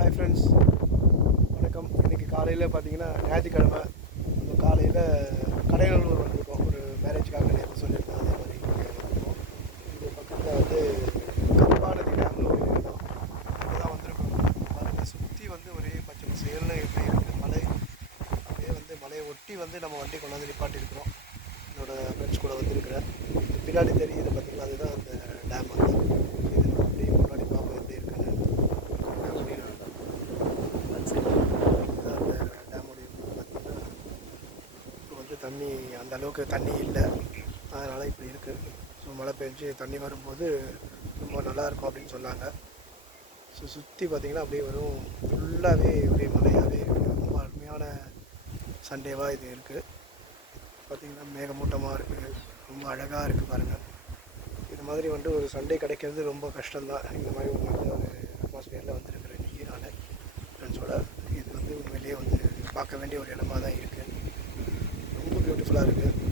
Hi friends வணக்கம். இன்றைக்கி காலையில் பார்த்தீங்கன்னா ஞாயிற்றுக்கிழமை. நம்ம காலையில் கடையநல்லூர் வந்திருக்கோம். ஒரு மேரேஜ்க்காக நேற்று சொல்லியிருந்தோம் அதே மாதிரி இங்கே வந்திருக்கோம். இது பக்கத்தில் வந்து கருப்பானதி டேம்னு ஒரு இடம் அங்கே தான் வந்திருக்கோம். அதில் சுற்றி வந்து ஒரே பச்சை பசேல்னு எப்படி இருக்குது மலை. அப்படியே வந்து மலையை ஒட்டி வந்து நம்ம வண்டி கொண்டாந்து நிப்பாட்டியிருக்கிறோம். என்னோடய ஃப்ரெண்ட்ஸ் கூட வந்திருக்கிறேன் பின்னாடி தெரியுது பார்த்தீங்களா அதுதான் அந்த டேம் வந்து இது நம்ம அப்படியே முன்னாடி பார்ப்போம் எப்படி இருக்குன்னு அப்படியே இதுதான் அந்த டேமுடைய view பார்த்தீங்கன்னா இப்போ வந்து தண்ணி அந்த அளவுக்கு தண்ணி இல்லை. அதனால் இப்படி இருக்குது ஸோ மழை பெஞ்சு தண்ணி வரும்போது ரொம்ப நல்லா இருக்கும் அப்படின்னு சொன்னாங்க. ஸோ சுற்றி பார்த்திங்கன்னா அப்படியே வரும் ஃபுல்லாகவே ஒரே மழையாகவே இருக்குது ரொம்ப அருமையான சண்டேவாக இது இருக்குது பார்த்திங்கன்னா மேகமூட்டமாக இருக்குது ரொம்ப அழகாக இருக்குது பாருங்கள் இது மாதிரி வந்துட்டு ஒரு சண்டே கிடைக்கிறது ரொம்ப கஷ்டம்தான். இந்த மாதிரி ஒரு நல்ல ஒரு அட்மாஸ்பியரில் வந்துருக்குற இன்றைக்கி நான் ஃப்ரெண்ட்ஸோட இது வந்து உண்மையிலேயே வந்து பார்க்க வேண்டிய ஒரு இடமா தான் இருக்குது ரொம்ப பியூட்டிஃபுல்லாக இருக்குது